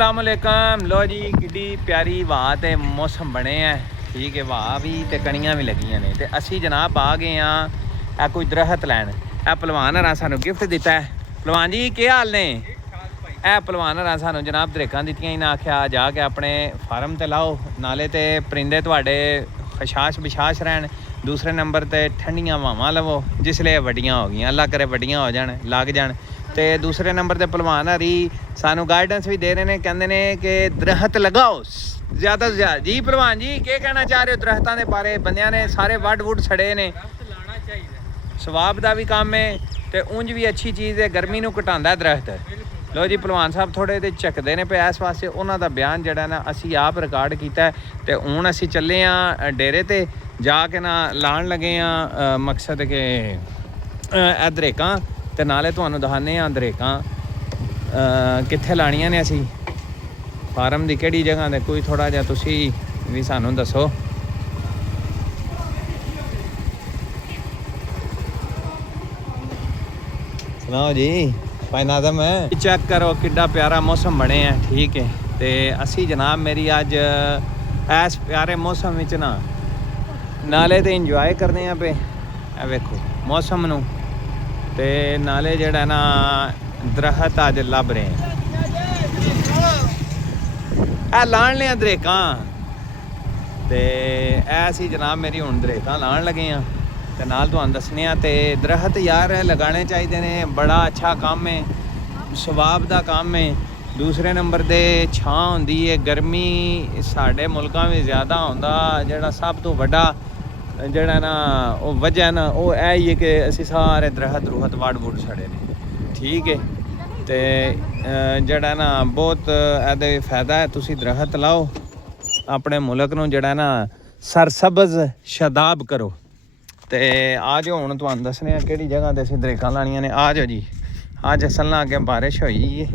अस्सलामुअलैकुम। लो जी किड्डी प्यारी वाह ते मौसम बने है ठीक है, वाह भी ते कणियां भी लगियां ने ते असी जनाब आ गए हाँ कोई दरख्त लैन। ए भलवान हरा सानू गिफ्ट दिता है। भलवान जी क्या हाल ने? ए भलवान हरा सानू जनाब दरेकां दित्तियां, इन्हें आख्या जाके अपने फार्म ते लाओ, नाले ते परिंदे तुहाडे खशाश बिशाश रहन, दूसरे नंबर ते ठंडियां हवावां लवो जिसले वड्डियां हो गई, अल्लाह करे वड्डियां हो जान लग जान। तो दूसरे नंबर ते भलवान हरी सानू गाइडेंस भी दे रहे हैं, कहते हैं कि दरख्त लगाओ ज़्यादा से ज़्यादा। जी भलवान जी क्या कहना चाह रहे हो दरख्तों के बारे? बंदियां ने सारे वड वुड छड़े ने, सवाब का भी काम है तो उंज भी अच्छी चीज़ है, गर्मी नू घटांदा दरख्त। लो जी भलवान साहब थोड़े तो झकते हैं पे इस वास्ते, उन्हों का बयान जड़ा ना असी आप रिकॉर्ड किया है। तो हूँ असी चले हाँ डेरे ते जाके ना लाण लगे हाँ मकसद के दरेकां ते नाले तुहानू दिखाने हाँ दरेकां कित्थे लाणियां ने असी फार्म की किहड़ी जगह ते कोई थोड़ा जिहा तुसी भी सानू दसो। सुनाओ जी भाई नाज़म है। चेक करो किड्डा प्यारा मौसम बने है ठीक है। तो असी जनाब मेरी अज इस प्यारे मौसम विच ना नाले तो इंजॉय करने हैं पे वेखो मौसम नू, ते नाले जड़ा ना दरख्त अज लभ रहे हैं। ए लाण लिया दरेकां ते ऐसी जनाब मेरी हुण दरेकां लाण लगे हैं ते नाल तुहानू दसने आ। ते दरख्त यार लगाने चाहिए ने, बड़ा अच्छा काम है, सवाब का काम है। दूसरे नंबर ते छां हुंदी है, गर्मी साडे मुल्कां में ज़्यादा हुंदा, जेड़ा सब तो वड्डा जड़ा ना वो वजह ना वो ही है कि असी सारे दरख्त दुरख्त वड वुड छड़े ने ठीक है। तो जड़ा ना बहुत एहदे फायदा है, तुसी दरख्त लाओ अपने मुल्क नू जड़ा ना सरसब्ज शादाब करो। तो आ जाओ हुण तुहानू दसने किहड़ी जगह ते असीं दरेकां लाणियां ने। आ जाओ जी। अज असल ना अगे बारिश होई है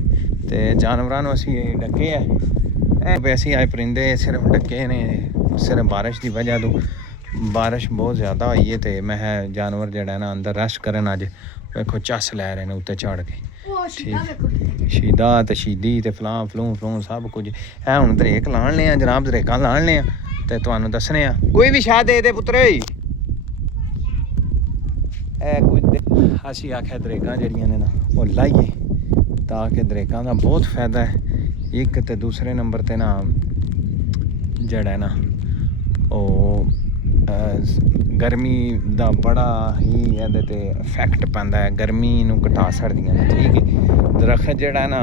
तो जानवरां नू असीं डके है वैसे अज परिंदे सिर्फ डके ने सिर्फ बारिश की वजह तो। बारिश बहुत ज़्यादा हुई है तो मैं जानवर जड़ा ना अंदर रेस्ट करन अज वेखो चस लै रहे हैं उत्ते चढ़ के ठीक। शीदा तो शीदी तो फलां फलूं फलूं सब कुछ है। हुण दरेक लाण ले जनाब, दरेकां लाण ले तो तुहानू दसने कोई भी शायद दे पुत्तर कुछ असी आख्या दरेकां जड़ियां ने ना वो लाइए ताकि दरेकां का बहुत फायदा है एक। तो दूसरे नंबर ते ना जड़ा ना ओ गर्मी का बड़ा ही ये इफैक्ट पैंदा है, गर्मी नू घटा छड़दियां ने ठीक है। दरख्त जड़ा ना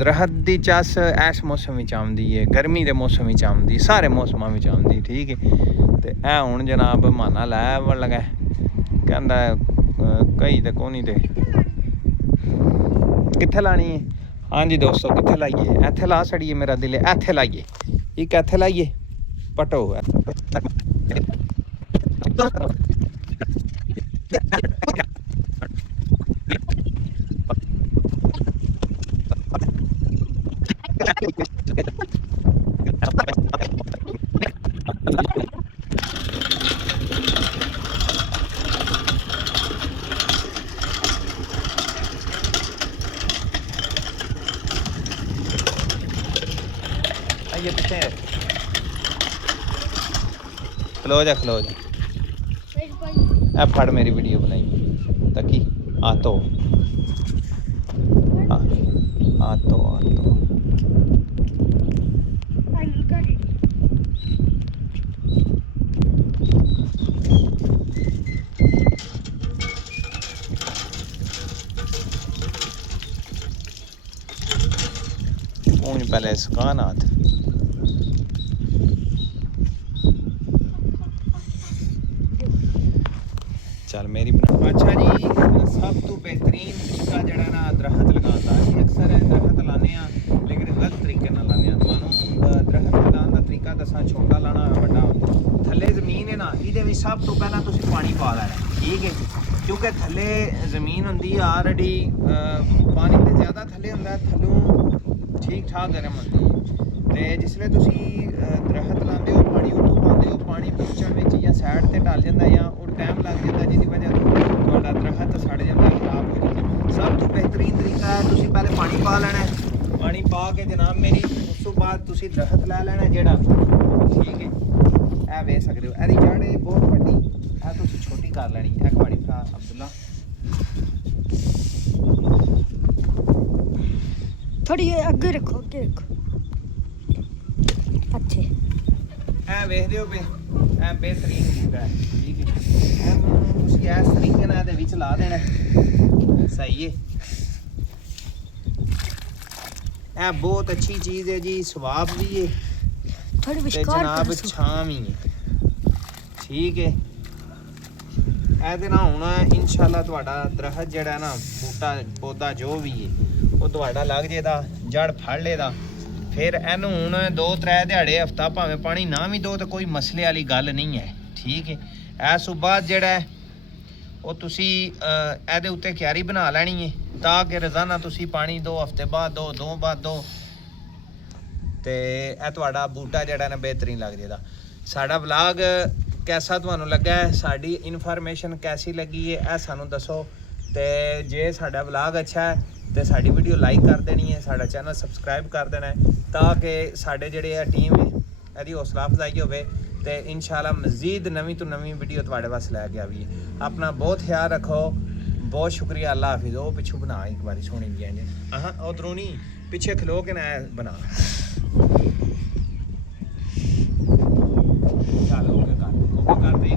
दरख्त की चस इस मौसम में आउंदी है, गर्मी के मौसम में आउंदी, सारे मौसमों में आउंदी ठीक है। तो ए हुण जनाब माना लै लगा कहंदा कई तो कोनी ते कित्थे लानी है। हाँ जी दोस्तों कित्थे लाइए? इत्थे ला छड़िए मेरा दिल है, इत्थे लाइए एक इत्थे लाइए पटो ये पीछे खलो जा ए फड़ मेरी वीडियो बनाई तकी आ तो पहले सुकान हाथ चल मेरी बना। अच्छा जी सब तो बेहतरीन तरीका जड़ा ना दरख्त लगाता है, अक्सर दरख्त लाने लेकिन गलत तरीके ना लाने। तुहानू दरख्त लगाने का तरीका दसा, छोटा लाना बड़ा। थले जमीन है ना ये सब तो पहला तुसी पानी पा लेना ठीक है, क्योंकि थले जमीन होंदी ऑलरेडी पानी तो ज़्यादा थले होंदा, थलों ठीक ठाक गर्म होंदी है। तो जिसले तुसी दरख्त लाते हो पानी उतों पाते हो, पानी पहुँचण विच या साइड ते टल जाता या और टाइम लग जाता जिसकी वजह तो तुहाडा दरख्त सड़ जाता, खराब हो जाता। सब तो बेहतरीन तरीका है तुसी पहले पानी पा लेना है, पानी पा के जनाब मेरी ਬਾਅਦ ਤੁਸੀਂ ਦਰਖਤ ਲੈ ਲੈਣਾ ਜਿਹੜਾ, ਠੀਕ ਹੈ। ਇਹ ਵੇਖ ਸਕਦੇ ਹੋ ਇਹਦੀ ਜੜ ਇਹ ਬਹੁਤ ਵੱਡੀ, ਇਹ ਤੁਸੀਂ ਛੋਟੀ ਕਰ ਲੈਣੀ। ਇਹ ਤੁਹਾਡੀ ਭਰਾ ਅਬਦੁੱਲਾ ਥੋੜੀ ਅੱਗੇ ਰੱਖੋ, ਅੱਗੇ ਰੱਖੋ। ਅੱਛੇ ਇਹ ਵੇਖਦੇ ਹੋ ਵੀ ਇਹ ਬਿਹਤਰੀਨ ਬੂਟਾ ਹੈ, ਠੀਕ ਹੈ। ਇਹਨੂੰ ਤੁਸੀਂ ਇਸ ਤਰੀਕੇ ਨਾਲ ਇਹਦੇ ਵਿੱਚ ਲਾ ਦੇਣਾ, ਸਹੀ ਹੈ। ਇਹ ਬਹੁਤ ਅੱਛੀ ਚੀਜ਼ ਹੈ ਜੀ, ਸਵਾਬ ਵੀ ਹੈ ਥੋੜੀ ਤੇ ਵਿਚਕਾਰ ਜਨਾਬ ਛਾਂ ਵੀ ਹੈ, ਠੀਕ ਹੈ। ਇਹਦੇ ਨਾਲ ਹੁਣ ਇਨਸ਼ਾਅੱਲਾ ਤੁਹਾਡਾ ਦਰਖਤ ਜਿਹੜਾ ਨਾ ਬੂਟਾ ਪੌਦਾ ਜੋ ਵੀ ਹੈ ਉਹ ਤੁਹਾਡਾ ਲੱਗ ਜੇਦਾ, ਜੜ ਫੜ ਲੇਦਾ। ਫਿਰ ਇਹਨੂੰ ਹੁਣ 2-3 ਦਿਹਾੜੇ ਹਫਤਾ ਭਾਵੇਂ ਪਾਣੀ ਨਾ ਵੀ ਦੋ ਤਾਂ ਕੋਈ ਮਸਲੇ ਵਾਲੀ ਗੱਲ ਨਹੀਂ ਹੈ, ਠੀਕ ਹੈ। ਇਸ ਤੋਂ ਬਾਅਦ ਜਿਹੜਾ ਹੈ ਉਹ ਤੁਸੀਂ ਇਹਦੇ ਉੱਤੇ ਕਿਆਰੀ ਬਣਾ ਲੈਣੀ ਹੈ ਤਾਂ ਕਿ ਰੋਜ਼ਾਨਾ ਤੁਸੀਂ ਪਾਣੀ 2 ਹਫ਼ਤੇ ਬਾਅਦ ਦੋ ਬਾਅਦ ਦੋ, ਤੇ ਇਹ ਤੁਹਾਡਾ ਬੂਟਾ ਜਿਹੜਾ ਨਾ ਬਿਹਤਰੀਨ ਲੱਗ ਜਾਏਗਾ। ਸਾਡਾ ਵਲੌਗ ਕੈਸਾ ਤੁਹਾਨੂੰ ਲੱਗਾ ਹੈ, ਸਾਡੀ ਇਨਫੋਰਮੇਸ਼ਨ ਕੈਸੀ ਲੱਗੀ ਹੈ ਇਹ ਸਾਨੂੰ ਦੱਸੋ। ਤੇ ਜੇ ਸਾਡਾ ਵਲੌਗ ਅੱਛਾ ਹੈ ਤੇ ਸਾਡੀ ਵੀਡੀਓ ਲਾਈਕ ਕਰ ਦੇਣੀ ਹੈ, ਸਾਡਾ ਚੈਨਲ ਸਬਸਕ੍ਰਾਈਬ ਕਰ ਦੇਣਾ ਹੈ ਤਾਂ ਕਿ ਸਾਡੇ ਜਿਹੜੇ ਇਹ ਟੀਮ ਹੈ ਇਹਦੀ ਹੌਸਲਾ ਅਫਜ਼ਾਈ ਹੋਵੇ ਤੇ ਇਨਸ਼ਾਅੱਲਾ ਮਜ਼ੀਦ ਨਵੀਂ ਤੋਂ ਨਵੀਂ ਵੀਡੀਓ ਤੁਹਾਡੇ ਵਾਸਤੇ ਲੈ ਕੇ ਆਵੀਏ। ਆਪਣਾ ਬਹੁਤ ਖਿਆਲ ਰੱਖੋ, ਬਹੁਤ ਸ਼ੁਕਰੀਆ, ਅੱਲਾ ਹਾਫਿਜ਼। ਉਹ ਪਿੱਛੋਂ ਬਣਾ ਇੱਕ ਵਾਰੀ ਸੋਹਣੀ ਵੀ ਇੰਜ, ਹਾਂ ਉਧਰੋਂ ਨਹੀਂ ਪਿੱਛੇ ਖਲੋ ਕੇ ਨਾ ਬਣਾ। ਚੱਲ ਹੋ ਗਿਆ ਕਰ ਦੇ